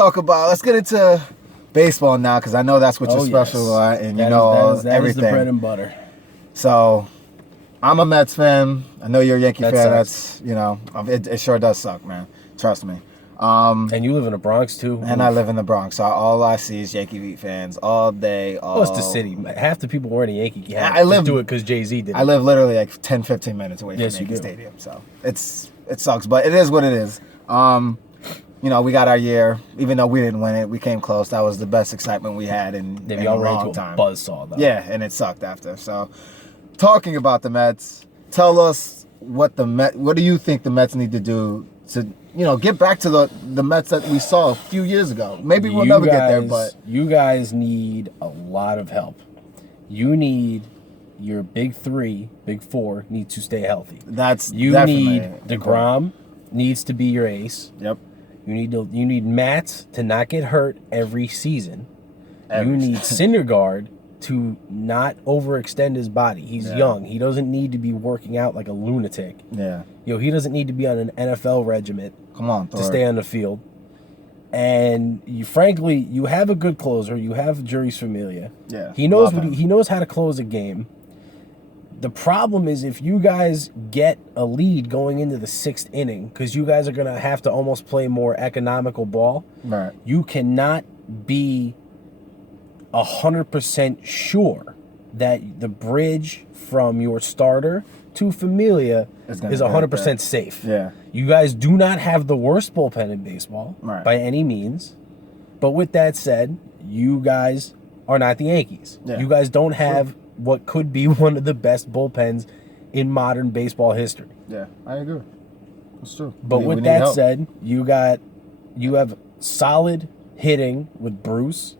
let's get into baseball now, because I know that's what you're special at, and everything. That is the bread and butter. So, I'm a Mets fan. I know you're a Yankee fan. Sucks. That's, it sure does suck, man. Trust me. And you live in the Bronx, too? And I live in the Bronx, so all I see is Yankee fans all day. It's the city. Half the people wearing a Yankee hat just do it because Jay-Z did it. I live literally like 10, 15 minutes away from Yankee Stadium, so it sucks, but it is what it is. We got our year. Even though we didn't win it, we came close. That was the best excitement we had in a long time. Buzzsaw, though. Yeah, and it sucked after. So, talking about the Mets, tell us what do you think the Mets need to do to get back to the Mets that we saw a few years ago? Maybe we'll never get there, but you guys need a lot of help. You need your big four need to stay healthy. You need DeGrom needs to be your ace. Yep. You need Matt to not get hurt every season. You need Syndergaard to not overextend his body. He's young. He doesn't need to be working out like a lunatic. Yeah. He doesn't need to be on an NFL regiment. Come on, to stay on the field. And you have a good closer. You have Juris Familia. Yeah. He knows how to close a game. The problem is if you guys get a lead going into the 6th inning, because you guys are going to have to almost play more economical ball. Right. You cannot be 100% sure that the bridge from your starter to Familia is 100% safe. Yeah. You guys do not have the worst bullpen in baseball by any means. But with that said, you guys are not the Yankees. Yeah. You guys don't have what could be one of the best bullpens in modern baseball history. Yeah, I agree. That's true. But with that said, you have solid hitting with Bruce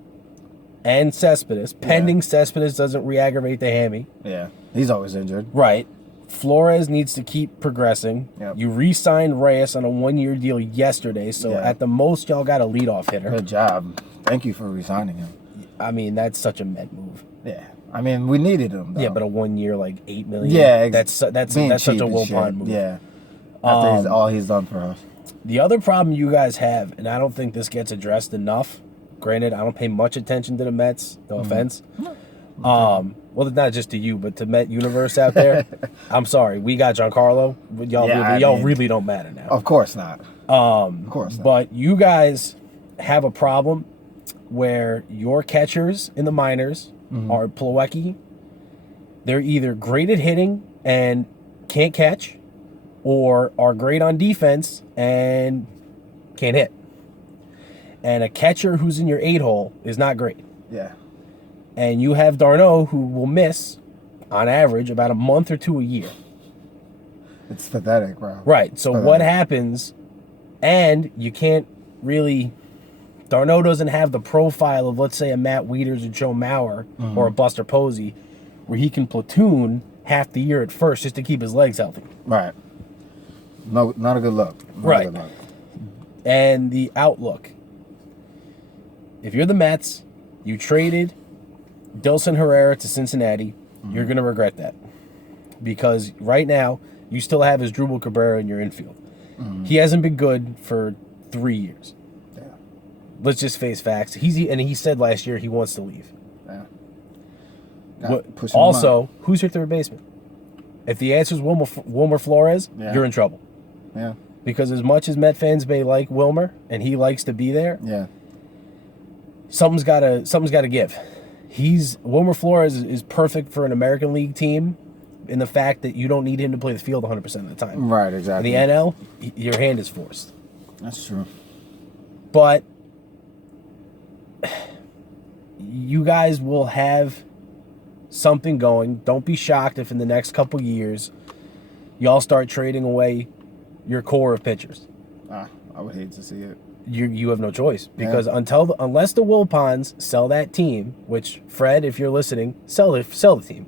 and Cespedes, pending Cespedes doesn't re-aggravate the hammy. Yeah, he's always injured. Right. Flores needs to keep progressing. Yep. You re-signed Reyes on a 1-year deal yesterday, so at the most, y'all got a leadoff hitter. Good job. Thank you for re-signing him. I mean, that's such a Met move. Yeah. I mean, we needed him, though. Yeah, but a 1 year, like $8 million. Yeah, that's such a Wilpon move. Yeah. After all he's done for us. The other problem you guys have, and I don't think this gets addressed enough. Granted, I don't pay much attention to the Mets. No offense. Well, not just to you, but to Met universe out there. I'm sorry, we got Giancarlo. Y'all really don't matter now. Of course not. Of course not. But you guys have a problem where your catchers in the minors are Plawecki. They're either great at hitting and can't catch, or are great on defense and can't hit. And a catcher who's in your 8-hole is not great. Yeah. And you have d'Arnaud, who will miss, on average, about a month or two a year. It's pathetic, bro. Right. So what happens, and you can't really... d'Arnaud doesn't have the profile of, let's say, a Matt Wieters or Joe Mauer or a Buster Posey, where he can platoon half the year at first just to keep his legs healthy. Right. No, not a good look. Right. A good look. And the outlook. If you're the Mets, you traded Dilson Herrera to Cincinnati, you're going to regret that. Because right now, you still have Asdrubal Cabrera in your infield. He hasn't been good for 3 years. Yeah. Let's just face facts. He said last year he wants to leave. Yeah. Also, who's your third baseman? If the answer is Wilmer Flores, you're in trouble. Yeah. Because as much as Met fans may like Wilmer, and he likes to be there, something's got to give. Wilmer Flores is perfect for an American League team in the fact that you don't need him to play the field 100% of the time. Right, exactly. In the NL, your hand is forced. That's true. But you guys will have something going. Don't be shocked if in the next couple years y'all start trading away your core of pitchers. I would hate to see it. You have no choice because unless the Wilpons sell that team, which Fred, if you're listening, sell the team.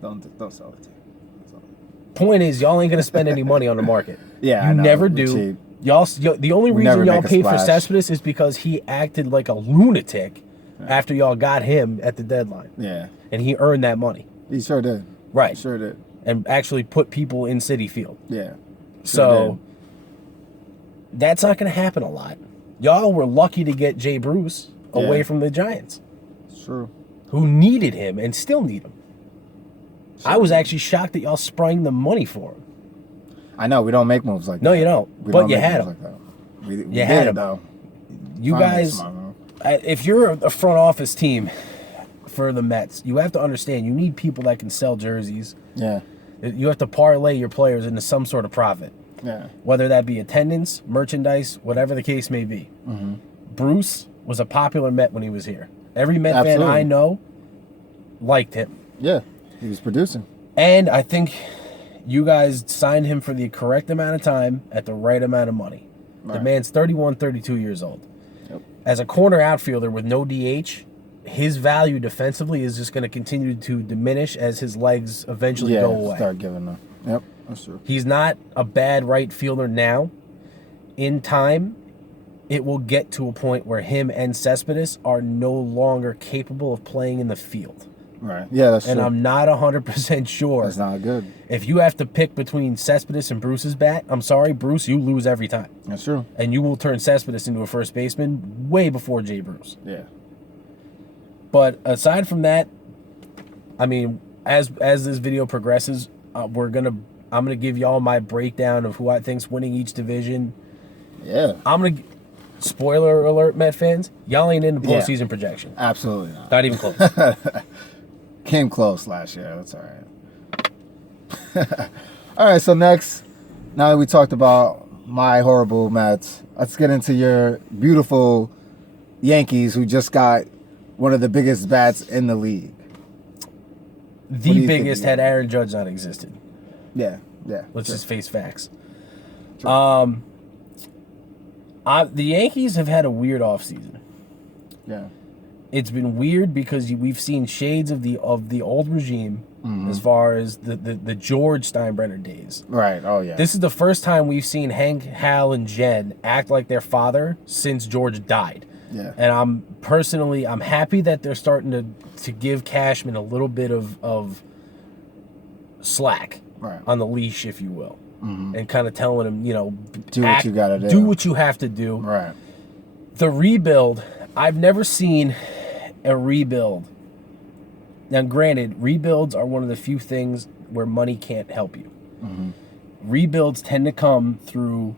Don't sell the team. Point is, y'all ain't gonna spend any money on the market. Yeah, you never do. Y'all, the only reason y'all paid for Cespedes is because he acted like a lunatic after y'all got him at the deadline. Yeah, and he earned that money. He sure did. Right, he sure did, and actually put people in Citi Field. Yeah, so. That's not going to happen a lot. Y'all were lucky to get Jay Bruce away Yeah. from the Giants, It's true. who needed him and still need him. I was actually shocked that y'all sprung the money for him. I know we don't make moves like that. No, you don't. We But don't you make had moves him. like that. We You did had it, him. though. You Finally, guys, smart move. if you're a front office team for the Mets, you have to understand you need people that can sell jerseys. Yeah. You have to parlay your players into some sort of profit, Yeah. whether that be attendance, merchandise, whatever the case may be. Mm-hmm. Bruce was a popular Met when he was here. Every Met Absolutely. fan I know liked him. Yeah. He was producing. And I think you guys signed him for the correct amount of time at the right amount of money. The Right. man's 31, 32 years old. Yep. As a corner outfielder with no DH, his value defensively is just going to continue to diminish as his legs eventually Yeah. go away. Start giving them. Yep. That's true. He's not a bad right fielder now. In time, it will get to a point where him and Cespedes are no longer capable of playing in the field. Right. Yeah, that's And true. I'm not 100% sure. That's not good. If you have to pick between Cespedes and Bruce's bat, I'm sorry, Bruce, you lose every time. That's true. And you will turn Cespedes into a first baseman way before Jay Bruce. Yeah. But aside from that, I mean, as this video progresses, I'm gonna give y'all my breakdown of who I think's winning each division. Yeah. Spoiler alert, Met fans, y'all ain't in the Yeah. postseason projection. Absolutely not. Not even close. Came close last year. That's all right. All right. So next, now that we talked about my horrible Mets, let's get into your beautiful Yankees, who just got one of the biggest bats in the league. What do The you think biggest of had that? Aaron Judge not existed. Yeah. Yeah. Let's Sure. just face facts. Sure. The Yankees have had a weird offseason. Yeah. It's been weird because we've seen shades of the old regime Mm-hmm. as far as the George Steinbrenner days. Right. Oh yeah. This is the first time we've seen Hank, Hal, and Jen act like their father since George died. Yeah. And I'm happy that they're starting to give Cashman a little bit of slack Right. on the leash, if you will. Mm-hmm. And kind of telling him, Do what you gotta do. Do what you have to do. Right. The rebuild, I've never seen a rebuild. Now, granted, rebuilds are one of the few things where money can't help you. Mm-hmm. Rebuilds tend to come through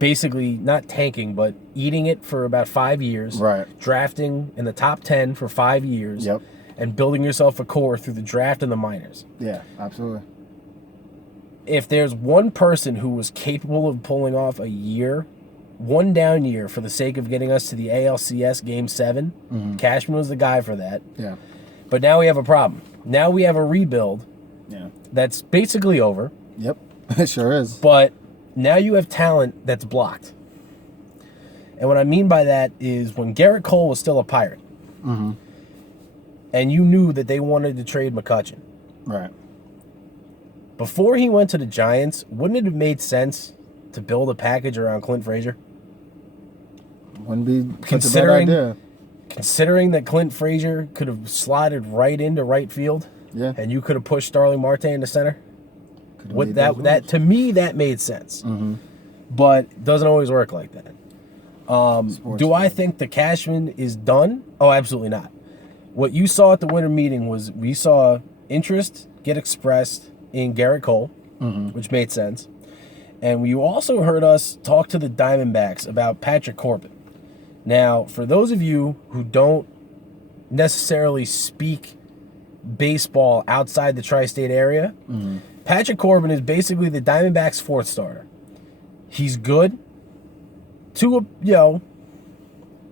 basically not tanking, but eating it for about 5 years. Right. Drafting in the top 10 for 5 years. Yep. And building yourself a core through the draft and the minors. Yeah. Absolutely. If there's one person who was capable of pulling off one down year for the sake of getting us to the ALCS Game 7, Mm-hmm. Cashman was the guy for that. Yeah. But now we have a problem. Now we have a rebuild Yeah. that's basically over, Yep. It sure is. but now you have talent that's blocked. And what I mean by that is when Garrett Cole was still a Pirate, Mm-hmm. and you knew that they wanted to trade McCutchen, Right. before he went to the Giants, wouldn't it have made sense to build a package around Clint Frazier? Wouldn't be such a bad idea. Considering that Clint Frazier could have slotted right into right field, Yeah. and you could have pushed Starling Marte into center, Could've what made that those that moves. to me that made sense. Mm-hmm. But it doesn't always work like that. Sports Do I fan. think the Cashman is done? Oh, absolutely not. What you saw at the winter meeting was we saw interest get expressed in Garrett Cole, Mm-hmm. which made sense. And you also heard us talk to the Diamondbacks about Patrick Corbin. Now, for those of you who don't necessarily speak baseball outside the tri-state area, Mm-hmm. Patrick Corbin is basically the Diamondbacks' fourth starter. He's good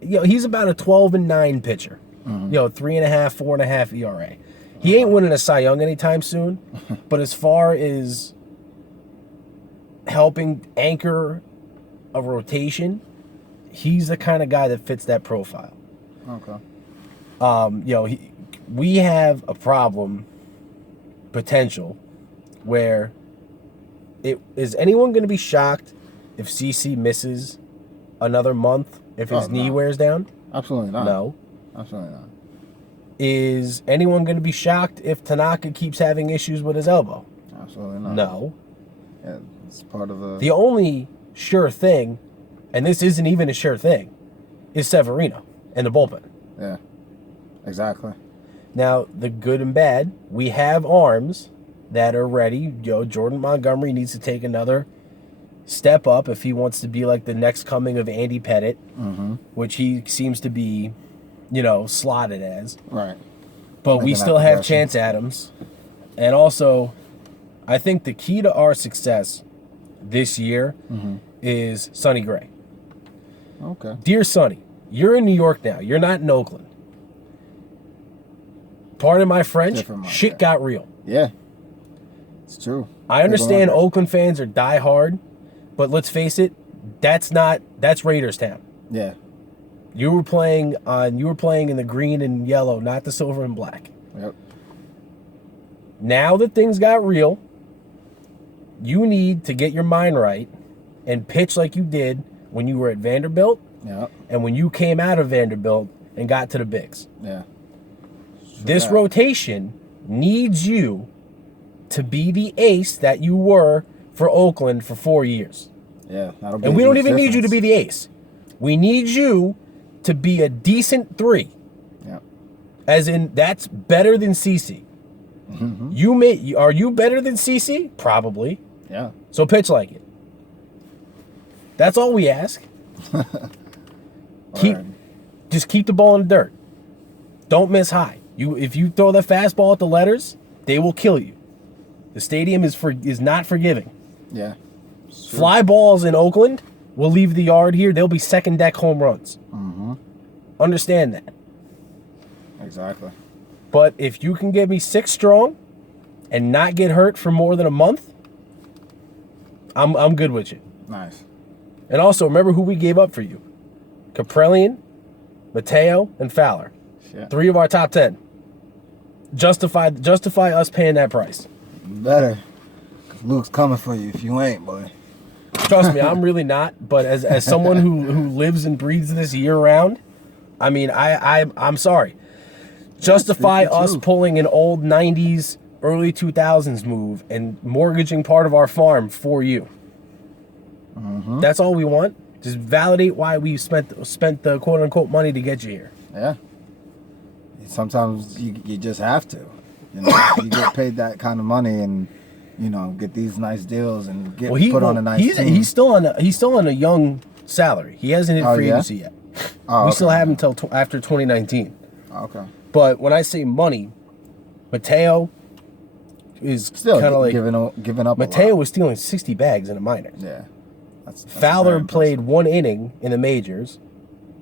he's about a 12-9 pitcher. Mm-hmm. 3.5, 4.5 ERA. He ain't winning a Cy Young anytime soon, but as far as helping anchor a rotation, he's the kind of guy that fits that profile. Okay. We have a problem potential where is anyone going to be shocked if CC misses another month if his knee no. wears down? Absolutely not. No. Absolutely not. Is anyone going to be shocked if Tanaka keeps having issues with his elbow? Absolutely not. No. Yeah, it's part of the. The only sure thing and this isn't even a sure thing, is Severino and the bullpen. Yeah, exactly. Now, the good and bad, we have arms that are ready. Jordan Montgomery needs to take another step up if he wants to be like the next coming of Andy Pettit, which he seems to be, slotted as. Right. But we still have Chance Adams. And also, I think the key to our success this year is Sonny Gray. Okay. Dear Sonny, you're in New York now. You're not in Oakland. Pardon my French, shit got real. Yeah, it's true. I understand Oakland fans are diehard, but let's face it, that's Raiders town. Yeah. You were playing in the green and yellow, not the silver and black. Yep. Now that things got real, you need to get your mind right and pitch like you did when you were at Vanderbilt. Yep. And when you came out of Vanderbilt and got to the bigs. Yeah. This rotation needs you to be the ace that you were for Oakland for 4 years. Yeah, that'll be. And we don't even need you to be the ace. We need you to be a decent 3. Yeah. As in, that's better than CC. Are you better than CC? Probably. Yeah. So pitch like it. That's all we ask. Just keep the ball in the dirt. Don't miss high. If you throw that fastball at the letters, they will kill you. The stadium is not forgiving. Yeah. Fly balls in Oakland will leave the yard here. They'll be second deck home runs. Understand that. Exactly. But if you can get me 6 strong and not get hurt for more than a month, I'm good with you. Nice. And also, remember who we gave up for you. Caprellian, Mateo, and Fowler. Shit. 3 of our top 10. Justify us paying that price. Better. 'Cause Luke's coming for you if you ain't, boy. Trust me, I'm really not. But as someone who lives and breathes this year round, I mean, I'm sorry. Justify us pulling an old 90s, early 2000s move and mortgaging part of our farm for you. That's all we want. Just validate why we spent the quote unquote money to get you here. Yeah. Sometimes you just have to. You get paid that kind of money and get these nice deals and get put on a nice team. He's still on a young salary. He hasn't hit free agency yet. We still have him until after 2019. Okay. But when I say money, Mateo is Still kind of like giving up. Mateo was stealing 60 bags in the minors. Yeah. Fowler played 1 inning in the majors.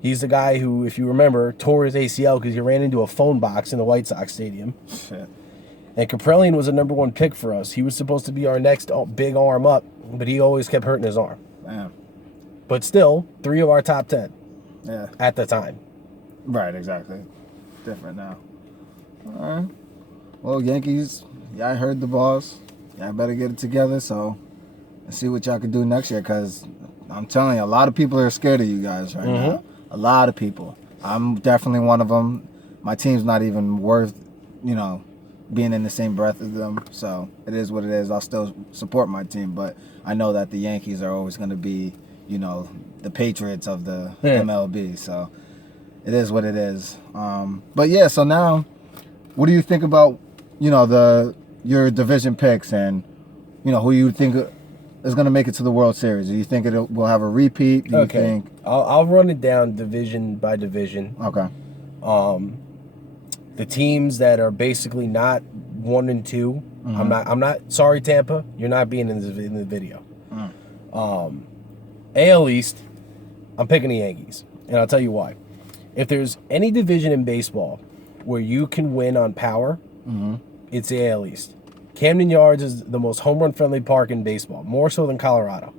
He's the guy who, if you remember, tore his ACL because he ran into a phone box in the White Sox stadium. Shit. And Caprellian was a number 1 pick for us. He was supposed to be our next big arm up, but he always kept hurting his arm. Damn. But still, 3 of our top 10. Yeah. At the time. Right, exactly. Different now. All right. Well, Yankees, I heard the boss. Y'all better get it together, so let's see what y'all can do next year, because I'm telling you, a lot of people are scared of you guys right now. A lot of people. I'm definitely one of them. My team's not even worth, being in the same breath as them. So it is what it is. I'll still support my team, but I know that the Yankees are always going to be, the Patriots of the MLB. So it is what it is. But yeah, so now, what do you think about, your division picks and, who you think is going to make it to the World Series? Do you think it will have a repeat? Do you think? I'll run it down division by division. Okay. The teams that are basically not 1 and 2. I'm not. Sorry, Tampa, you're not being in the video. AL East, I'm picking the Yankees, and I'll tell you why. If there's any division in baseball where you can win on power, it's the AL East. Camden Yards is the most home run friendly park in baseball, more so than Colorado.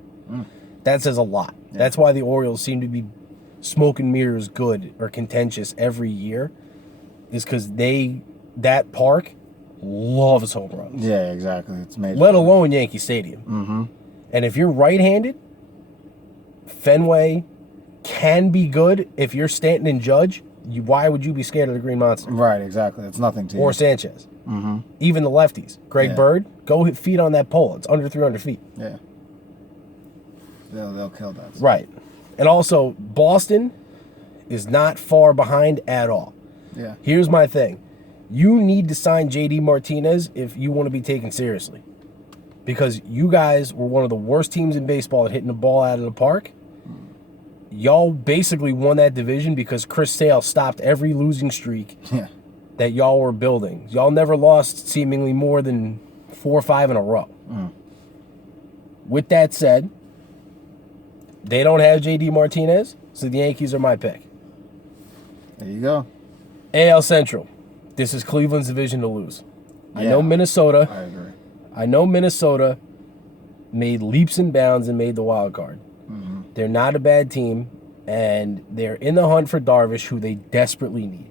That says a lot. Yeah. That's why the Orioles seem to be smoke and mirrors good or contentious every year, is because that park loves home runs. Yeah, exactly. It's made. Let alone Yankee Stadium. And if you're right-handed, Fenway can be good. If you're Stanton and Judge, why would you be scared of the Green Monster? Right, exactly. It's nothing to you. Or Sanchez. Even the lefties. Greg Bird, go hit feet on that pole. It's under 300 feet. Yeah. They'll kill that. Right. And also, Boston is not far behind at all. Yeah. Here's my thing. You need to sign JD Martinez if you want to be taken seriously. Because you guys were one of the worst teams in baseball at hitting the ball out of the park. Y'all basically won that division because Chris Sale stopped every losing streak that y'all were building. Y'all never lost seemingly more than 4 or 5 in a row. With that said, they don't have JD Martinez, so the Yankees are my pick. There you go. AL Central. This is Cleveland's division to lose. Yeah, I know Minnesota. I agree. I know Minnesota made leaps and bounds and made the wild card. They're not a bad team, and they're in the hunt for Darvish, who they desperately need.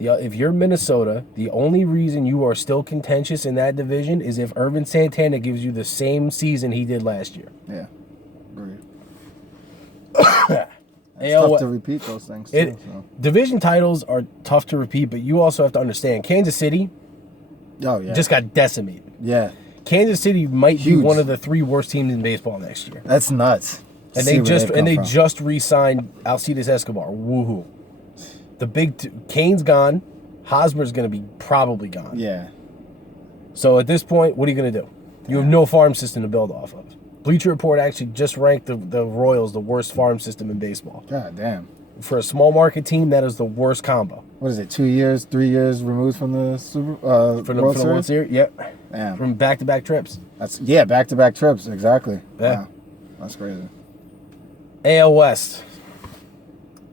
If you're Minnesota, the only reason you are still contentious in that division is if Irvin Santana gives you the same season he did last year. Yeah, agreed. It's AL, tough to repeat those things, too. Division titles are tough to repeat, but you also have to understand, Kansas City just got decimated. Yeah. Kansas City might be Huge. one of the 3 worst teams in baseball next year. That's nuts. And they just re-signed Alcides Escobar. Woohoo! The Kane's gone. Hosmer's going to be probably gone. Yeah. So at this point, what are you going to do? You have no farm system to build off of. Bleacher Report actually just ranked the Royals the worst farm system in baseball. God damn. For a small market team, that is the worst combo. What is it? 2 years, 3 years removed from the World Series? Yep. Damn. From back-to-back trips. That's back-to-back trips. Exactly. Yeah. Wow. That's crazy. AL West.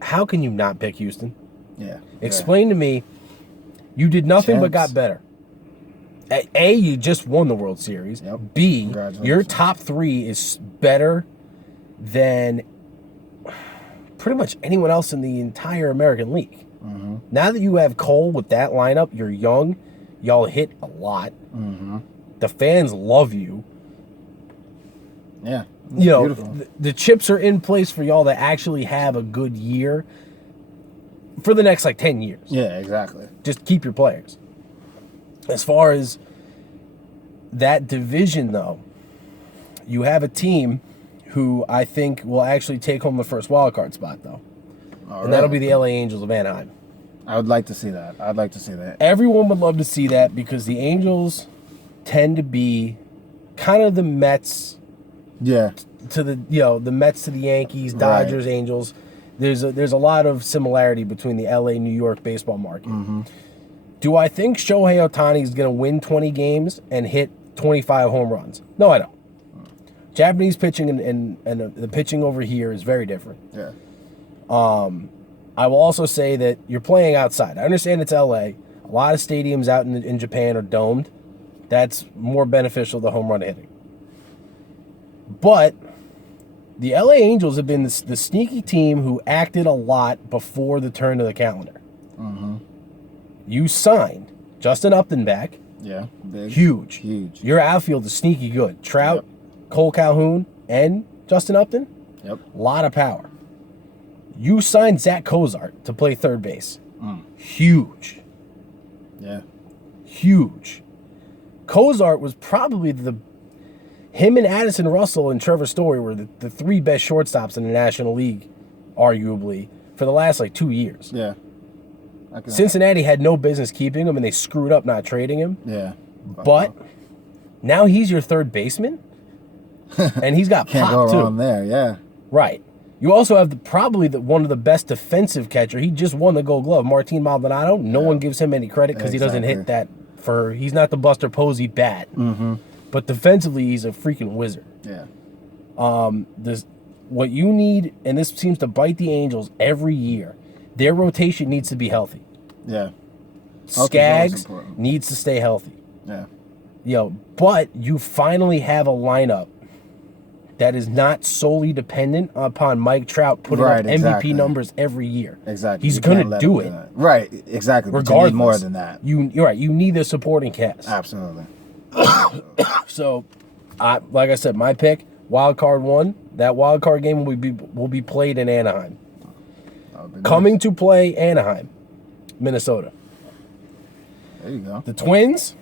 How can you not pick Houston? Yeah. Explain to me, you did nothing but got better. A, you just won the World Series. Yep. B, your top 3 is better than pretty much anyone else in the entire American League. Now that you have Cole with that lineup, you're young, y'all hit a lot. The fans love you. Yeah. You know, the chips are in place for y'all to actually have a good year for the next 10 years. Yeah, exactly. Just keep your players. As far as that division, though, you have a team who I think will actually take home the first wild card spot, though. And that'll be the LA Angels of Anaheim. I would like to see that. I'd like to see that. Everyone would love to see that because the Angels tend to be kind of the Mets. Yeah. To the Mets to the Yankees, Dodgers, Angels. There's a lot of similarity between the LA, New York baseball market. Do I think Shohei Ohtani is going to win 20 games and hit 25 home runs? No, I don't. Japanese pitching and the pitching over here is very different. Yeah. I will also say that you're playing outside. I understand it's LA. A lot of stadiums out in Japan are domed. That's more beneficial to home run hitting. But the LA Angels have been the sneaky team who acted a lot before the turn of the calendar. You signed Justin Upton back. Yeah. Big. Huge. Your outfield is sneaky good. Trout, Cole Calhoun, and Justin Upton. Yep. A lot of power. You signed Zach Cozart to play third base. Huge. Yeah. Huge. Cozart was probably him and Addison Russell and Trevor Story were the 3 best shortstops in the National League, arguably, for the last 2 years. Yeah. Cincinnati had no business keeping him, and they screwed up not trading him. Yeah. But now he's your third baseman, and he's got Can't pop, go too. wrong there, yeah. Right. You also have probably one of the best defensive catcher. He just won the Gold Glove, Martin Maldonado. No one gives him any credit because he doesn't hit that he's not the Buster Posey bat. But defensively, he's a freaking wizard. Yeah. What you need, and this seems to bite the Angels every year, their rotation needs to be healthy. Yeah. Skaggs needs to stay healthy. Yeah. But you finally have a lineup that is not solely dependent upon Mike Trout putting up MVP numbers every year. Exactly. He's going to do it. Right, exactly. Regardless. But you need more than that. You're right. You need the supporting cast. Absolutely. So, like I said, my pick, wild card 1. That wild card game will be played in Anaheim. Coming to play Anaheim, Minnesota. There you go. The Twins,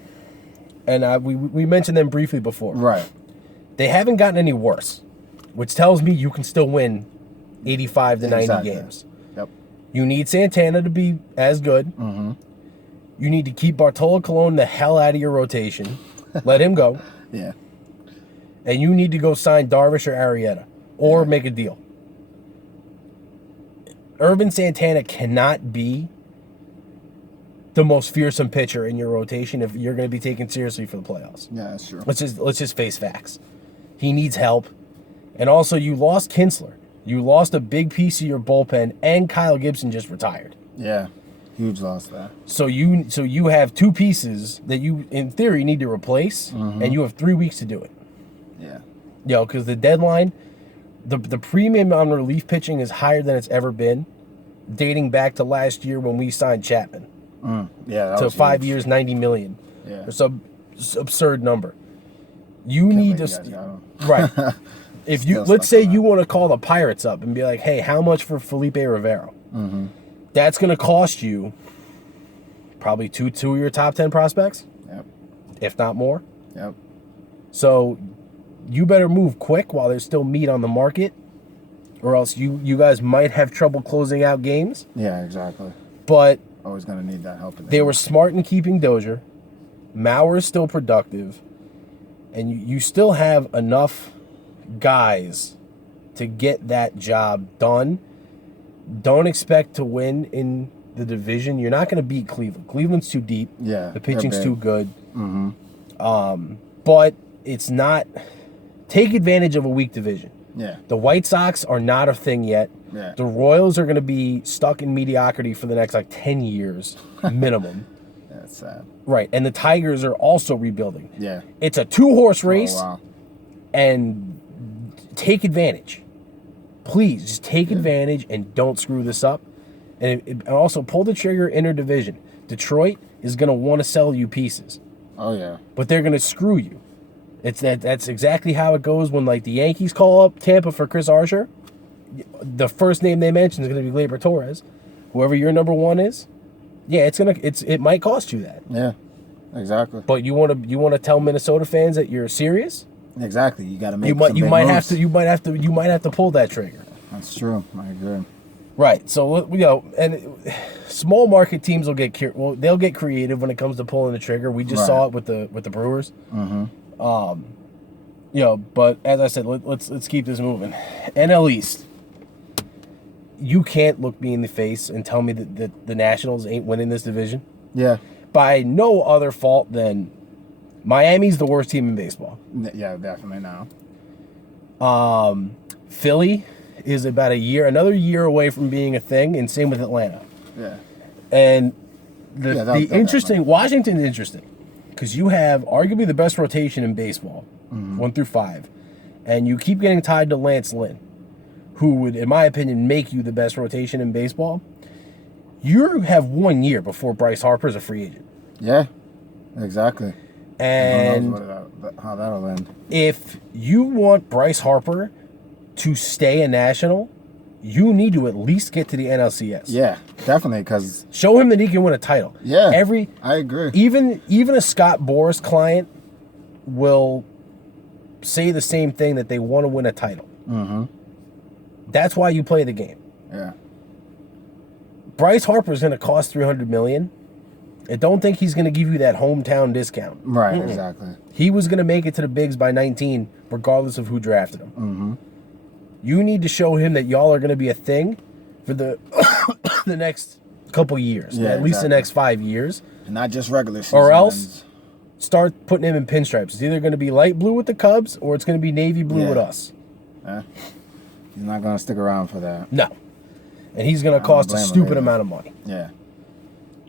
and we mentioned them briefly before. Right. They haven't gotten any worse, which tells me you can still win 85 to 90 Exactly. games. Yep. You need Santana to be as good. Mm-hmm. You need to keep Bartolo Colon the hell out of your rotation. Let him go. Yeah. And you need to go sign Darvish or Arrieta. Or Yeah. make a deal. Irvin Santana cannot be the most fearsome pitcher in your rotation if you're going to be taken seriously for the playoffs. Yeah, that's true. Let's just face facts. He needs help. And also, you lost Kinsler. You lost a big piece of your bullpen, and Kyle Gibson just retired. Yeah. Huge loss there. So you have two pieces that you, in theory, need to replace, and you have 3 weeks to do it. Yeah. Because the deadline, the premium on relief pitching is higher than it's ever been, dating back to last year when we signed Chapman Yeah, that to was 5 huge. years, $90 million. Yeah. Or some absurd number. You Can't need believe to you guys got him. right. If you Still let's stuck say on you that. want to call the Pirates up and be like, hey, how much for Felipe Rivero? That's going to cost you probably two of your top 10 prospects, Yep. if not more. Yep. So you better move quick while there's still meat on the market, or else you guys might have trouble closing out games. Yeah, exactly. But Always going to need that help. they were smart in keeping Dozier. Mauer is still productive. And you still have enough guys to get that job done. Don't expect to win in the division. You're not going to beat Cleveland. Cleveland's too deep. Yeah. The pitching's they're too big. good. But it's not. Take advantage of a weak division. Yeah. The White Sox are not a thing yet. Yeah. The Royals are going to be stuck in mediocrity for the next 10 years minimum. That's sad. Right. And the Tigers are also rebuilding. Yeah. It's a 2-horse race, Oh, wow. and take advantage. Please, just take advantage and don't screw this up. And also pull the trigger interdivision. Detroit is going to want to sell you pieces, Oh, yeah. but they're going to screw you. That's exactly how it goes when the Yankees call up Tampa for Chris Archer. The first name they mention is going to be Gleyber Torres. Whoever your number one is, yeah, it might cost you that. Yeah. Exactly. But you want to tell Minnesota fans that you're serious? Exactly. You got to make You some big moves. you might have to pull that trigger. That's true. I agree. Right. So and small market teams will they'll get creative when it comes to pulling the trigger. We just saw it with the Brewers. But as I said, let's keep this moving. NL East. You can't look me in the face and tell me that the Nationals ain't winning this division Yeah. by no other fault than Miami's the worst team in baseball. Yeah, definitely now. Philly is about another year away from being a thing, and same with Atlanta. Yeah. And they'll interesting, Washington's interesting because you have arguably the best rotation in baseball, 1 through 5, and you keep getting tied to Lance Lynn, who would, in my opinion, make you the best rotation in baseball. You have 1 year before Bryce Harper is a free agent. Yeah. Exactly. And Who knows how that'll end. if you want Bryce Harper to stay a National, you need to at least get to the NLCS. Yeah, definitely, because Show him that he can win a title. yeah, I agree. Even a Scott Boras client will say the same thing, that they want to win a title. That's why you play the game. Yeah. Bryce Harper is going to cost $300 million. I don't think he's going to give you that hometown discount. Right, exactly. He was going to make it to the bigs by 19, regardless of who drafted him. You need to show him that y'all are going to be a thing for the the next couple years, Yeah, at least the exactly. next 5 years. And not just regular season. Or else start putting him in pinstripes. It's either going to be light blue with the Cubs or it's going to be navy blue Yeah. with us. He's not going to stick around for that. No. And he's going to I don't cost a blame him stupid either. amount of money. Yeah.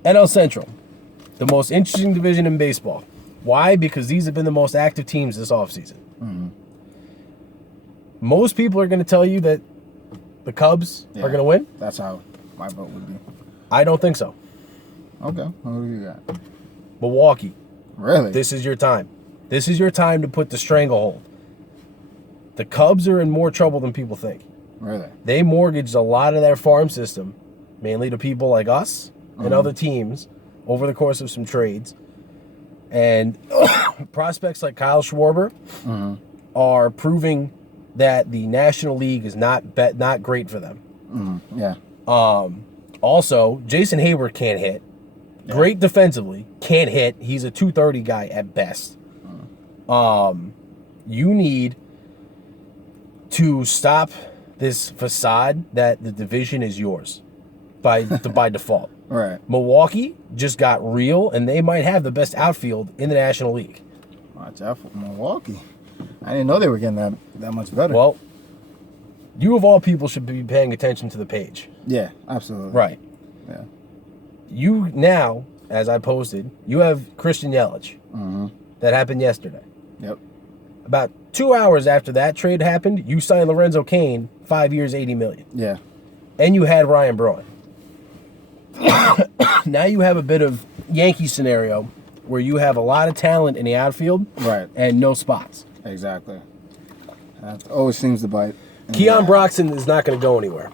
NL Central, the most interesting division in baseball. Why? Because these have been the most active teams this offseason. Most people are going to tell you that the Cubs are going to win. That's how my vote would be. I don't think so. Okay. Who do you got? Milwaukee, Really? this is your time. This is your time to put the stranglehold. The Cubs are in more trouble than people think. Really? They mortgaged a lot of their farm system, mainly to people like us and other teams, over the course of some trades. And prospects like Kyle Schwarber are proving that the National League is not great for them. Yeah. Also, Jason Hayward can't hit. Yeah. Great defensively, can't hit. He's a 230 guy at best. You need to stop this facade that the division is yours by default. Right. Milwaukee just got real, and they might have the best outfield in the National League. Watch out for Milwaukee. I didn't know they were getting that much better. Well, you of all people should be paying attention to the page. Yeah, absolutely. Right. Yeah. You now, as I posted, you have Christian Yelich. That happened yesterday. Yep. About 2 hours after that trade happened, you signed Lorenzo Cain, 5 years, $80 million. Yeah. And you had Ryan Braun. Now you have a bit of Yankee scenario where you have a lot of talent in the outfield, Right. and no spots. Exactly. That always seems to bite. Keon Broxton is not going to go anywhere.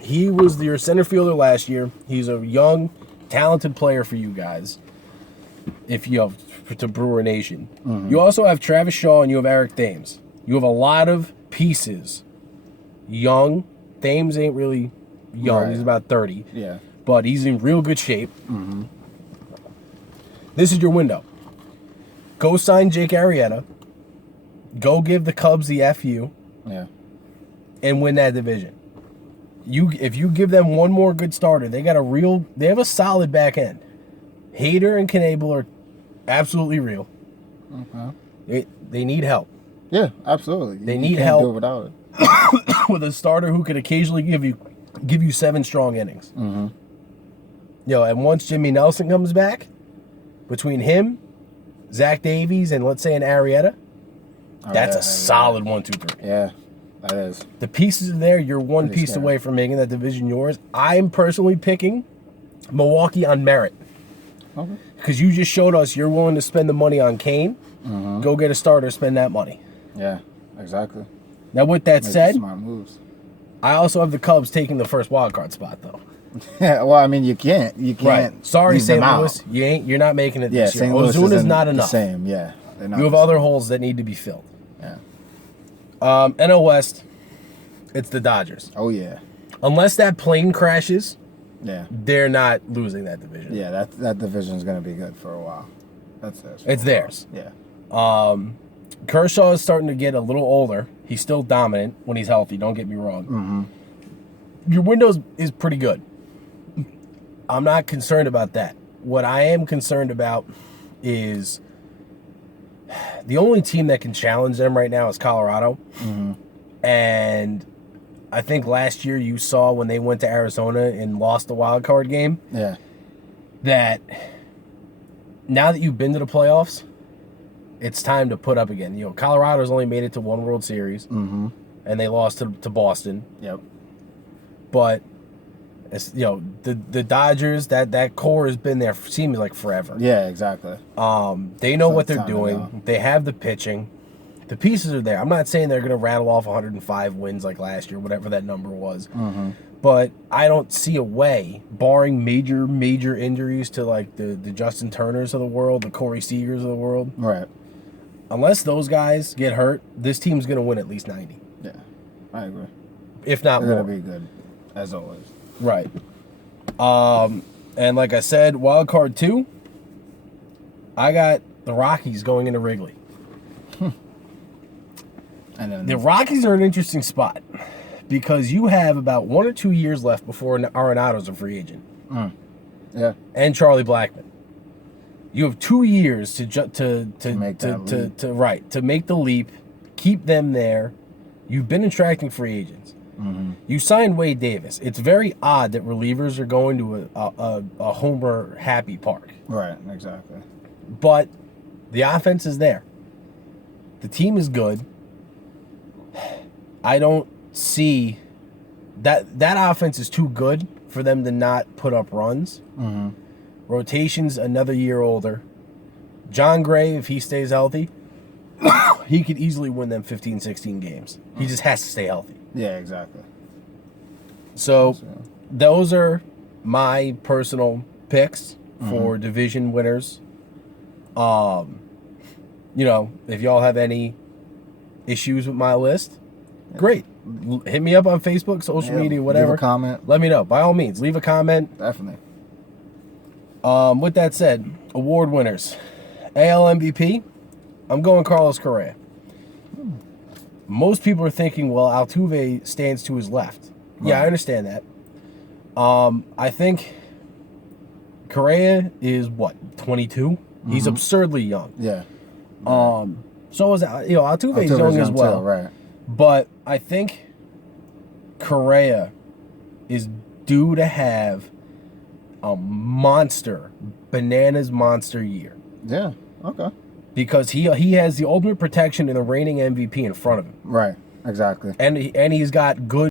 He was your center fielder last year. He's a young, talented player for you guys. If you have to Brewer Nation, you also have Travis Shaw and you have Eric Thames. You have a lot of pieces. Young. Thames ain't really young. Right. He's about 30. Yeah. But he's in real good shape. This is your window. Go sign Jake Arrieta. Go give the Cubs the FU. Yeah. And win that division. If you give them one more good starter, they have a solid back end. Hader and Knebel are absolutely real. Okay. They need help. Yeah, absolutely. They You need can't help. do it without it. With a starter who could occasionally give you 7 strong innings. And once Jimmy Nelson comes back, between him, Zach Davies, and let's say an Arrieta, that's a solid 1, 2, 3. Yeah, that is. The pieces are there. You're one piece scary. away from making that division yours. I'm personally picking Milwaukee on merit. Okay. Because you just showed us you're willing to spend the money on Kane. Go get a starter, spend that money. Yeah, exactly. Now, with that said, smart moves. I also have the Cubs taking the first wild card spot, though. Yeah, well, I mean, you can't. Right. Sorry, leave St. them Louis. out. You're not making it Yeah, this year. St. Louis Ozuna's isn't not the enough. same. Yeah, they're not You have the other same. holes that need to be filled. Yeah. NL West, it's the Dodgers. Oh yeah. Unless that plane crashes, Yeah. they're not losing that division. Yeah, that division is gonna be good for a while. That's theirs. It's theirs. Yeah. Kershaw is starting to get a little older. He's still dominant when he's healthy. Don't get me wrong. Your window is pretty good. I'm not concerned about that. What I am concerned about is the only team that can challenge them right now is Colorado. And I think last year you saw when they went to Arizona and lost the wild card game. Yeah. That now that you've been to the playoffs, it's time to put up again. Colorado's only made it to one World Series, and they lost to Boston. Yep. But it's, the Dodgers, that core has been there seems like forever. Yeah, exactly. They know what they're time to doing. go. They have the pitching. The pieces are there. I'm not saying they're going to rattle off 105 wins like last year, whatever that number was. But I don't see a way, barring major injuries to like the Justin Turners of the world, the Corey Seagers of the world. Right. Unless those guys get hurt, this team's going to win at least 90. Yeah, I agree. If not They're more. gonna be good, as always. Right. And like I said, wild card 2, I got the Rockies going into Wrigley. And then The Rockies are an interesting spot because you have about 1 or 2 years left before Arenado's a free agent. yeah, And Charlie Blackmon. You have 2 years to make that leap. To make the leap, keep them there. You've been attracting free agents. You signed Wade Davis. It's very odd that relievers are going to a homer happy park. right, exactly. But the offense is there. The team is good. I don't see that offense is too good for them to not put up runs. Rotation's another year older. John Gray, if he stays healthy, he could easily win them 15, 16 games. He just has to stay healthy. Yeah, exactly. So those are my personal picks for division winners. If y'all have any issues with my list, great. Hit me up on Facebook, social media, whatever. Leave a comment. Let me know. By all means, leave a comment. Definitely. With that said, award winners. AL MVP, I'm going Carlos Correa. Most people are thinking, well, Altuve stands to his left. Right. Yeah, I understand that. I think Correa is, 22? He's absurdly young. Yeah. So is Altuve's young as well. Too, right. But I think Correa is due to have a bananas monster year. Yeah. Okay. Because he has the ultimate protection in the reigning MVP in front of him. Right. Exactly. And he's got good